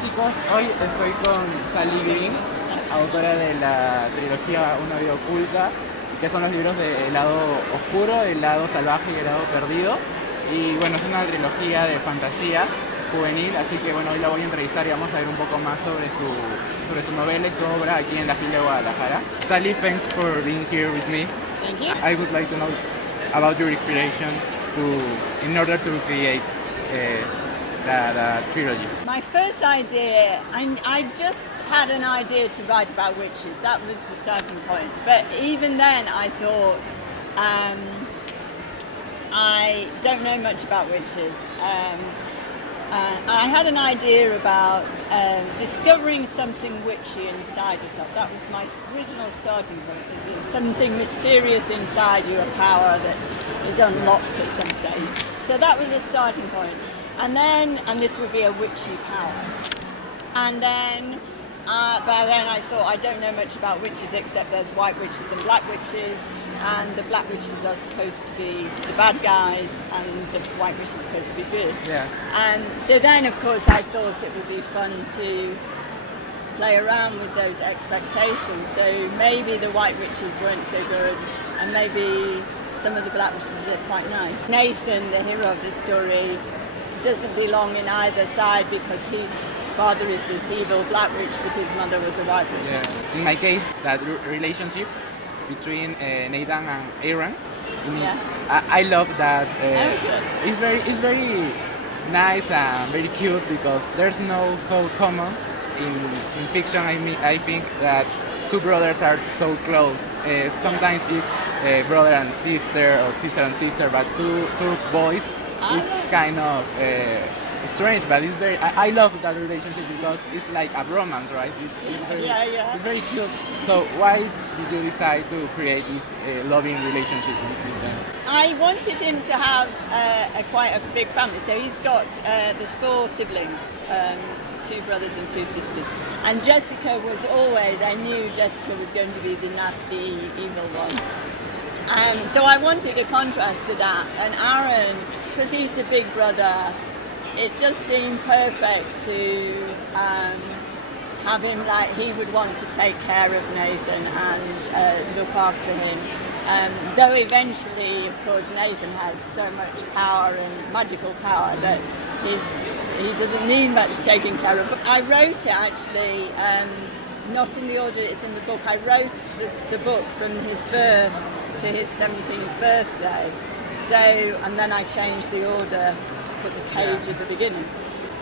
Chicos, hoy estoy con Sally, autora de la trilogía Una vida oculta, que son los libros de Lado Oscuro, el Lado Salvaje y el Lado Perdido. Y bueno, es una trilogía de fantasía juvenil, así que bueno, hoy la voy a entrevistar y vamos a ver un poco más sobre su novela y su obra aquí en la FIL de Guadalajara. Sally, thanks for being here with me. Thank you. I would like to know about your inspiration in order to create the trilogy. My first idea, I just had an idea to write about witches. That was the starting point. But even then I thought, I don't know much about witches. I had an idea about discovering something witchy inside yourself. That was my original starting point. There's something mysterious inside you, a power that is unlocked at some stage. So that was a starting point. And this would be a witchy power. And then, by then I thought, I don't know much about witches except there's white witches and black witches, and the black witches are supposed to be the bad guys, and the white witches are supposed to be good. Yeah. And so then, of course, I thought it would be fun to play around with those expectations. So maybe the white witches weren't so good, and maybe some of the black witches are quite nice. Nathan, the hero of the story, doesn't belong in either side because his father is this evil black witch, but his mother was a white witch. Yeah. In my case, that relationship between Nathan and Aarón, I love that. It's very nice and very cute because there's no so common in fiction. I think that two brothers are so close. Sometimes it's brother and sister or sister and sister, but two boys. It's kind of strange, but it's very. I love that relationship because it's like a romance, right? It's very cute. So why did you decide to create this loving relationship between them? I wanted him to have quite a big family. So he's got there's 4 siblings, 2 brothers and 2 sisters. And Jessica was always. I knew Jessica was going to be the nasty, evil one. And so I wanted a contrast to that. And Aarón, because he's the big brother, it just seemed perfect to have him like he would want to take care of Nathan and look after him. Though eventually, of course, Nathan has so much power and magical power that he doesn't need much taking care of. I wrote it actually, not in the order it's in the book. I wrote the book from his birth to his 17th birthday. So, and then I changed the order to put the page at the beginning.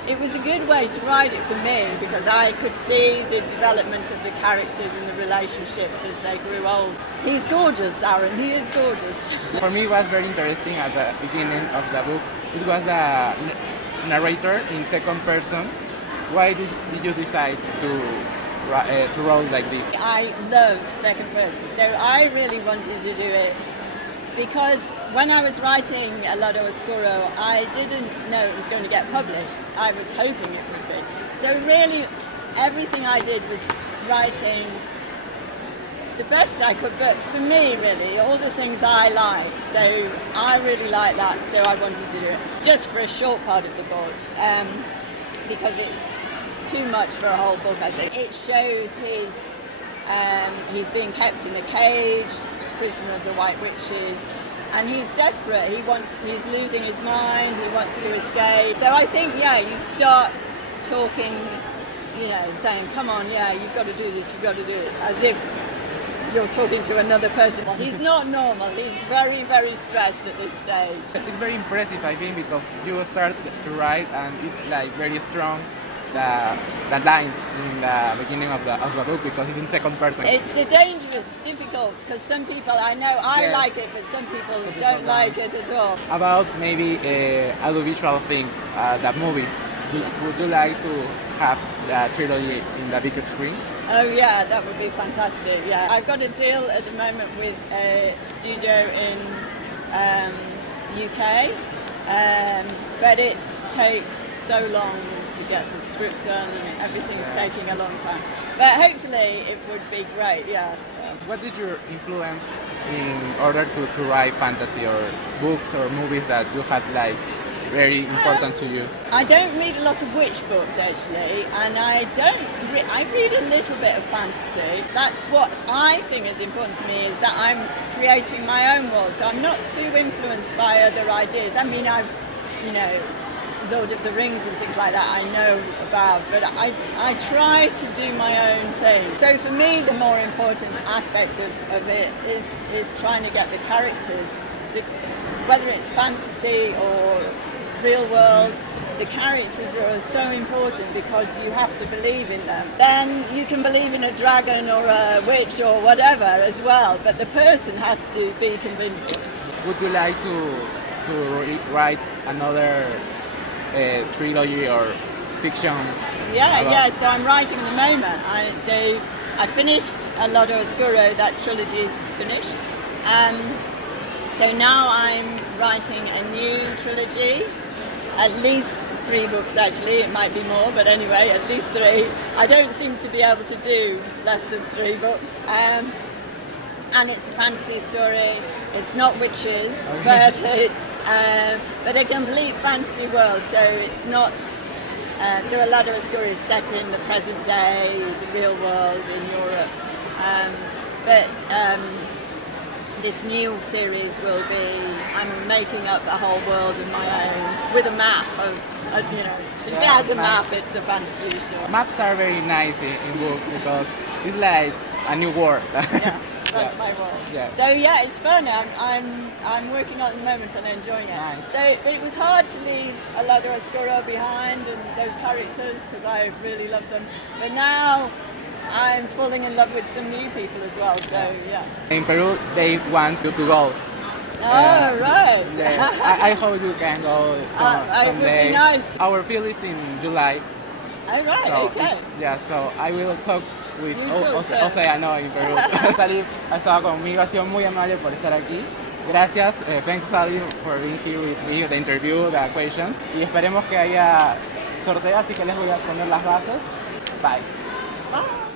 It was a good way to write it for me because I could see the development of the characters and the relationships as they grew old. He's gorgeous, Aarón, he is gorgeous. For me, it was very interesting at the beginning of the book. It was the narrator in second person. Why did you decide to write like this? I love second person, so I really wanted to do it because when I was writing Lado Oscuro, I didn't know it was going to get published. I was hoping it would be. So really, everything I did was writing the best I could, but for me, really, all the things I like. So I really like that, so I wanted to do it. Just for a short part of the book, because it's too much for a whole book, I think. It shows he's being kept in a cage, prisoner of the white witches, and he's desperate. He's losing his mind, he wants to escape. So I think, you start talking, saying, come on, you've got to do this, you've got to do it, as if you're talking to another person. He's not normal, he's very, very stressed at this stage. It's very impressive, I think, because you start to write and it's like very strong. The lines in the beginning of the book because it's in second person. It's dangerous, difficult, because some people, I know I like it, but some people don't like it at all. About maybe audiovisual things, the movies. Would you like to have the trilogy in the big screen? Oh yeah, that would be fantastic. Yeah, I've got a deal at the moment with a studio in UK, but it takes so long to get the script done, and everything's taking a long time. But hopefully it would be great, yeah. So. What is your influence in order to write fantasy or books or movies that you had like very important to you? I don't read a lot of witch books actually, and I read a little bit of fantasy. That's what I think is important to me, is that I'm creating my own world, so I'm not too influenced by other ideas. I mean, I've, Lord of the Rings and things like that I know about, but I try to do my own thing. So for me, the more important aspect of it is trying to get the characters, whether it's fantasy or real world, the characters are so important because you have to believe in them. Then you can believe in a dragon or a witch or whatever as well, but the person has to be convincing. Would you like to write another trilogy or fiction? Yeah, so I'm writing at the moment. I finished Lado Oscuro, that trilogy is finished. So now I'm writing a new trilogy, at least 3 books actually, it might be more, but anyway, at least 3. I don't seem to be able to do less than 3 books. And it's a fantasy story. It's not witches, but it's but a complete fantasy world. So it's not. So Lado Oscuro is set in the present day, the real world in Europe. But this new series will be. I'm making up a whole world of my own with a map of. If it has a map, it's a fantasy show. Maps are very nice in books because it's like a new world. Yeah. That's my world. Yeah. So yeah, it's fun. I'm working on it at the moment and enjoying it. Nice. So it was hard to leave Lado Oscuro behind and those characters because I really love them. But now I'm falling in love with some new people as well. So yeah. In Peru, they want you to go. Oh right. Yeah. I hope you can go It would someday. be nice. Our field is in July. Oh right. So, Okay. Yeah. So I will talk with You Océano en Perú. Salif ha estado conmigo, ha sido muy amable por estar aquí. Gracias, thanks Salif for being here with me, the interview, the questions. Y esperemos que haya sorteo, así que les voy a poner las bases. Bye. Bye.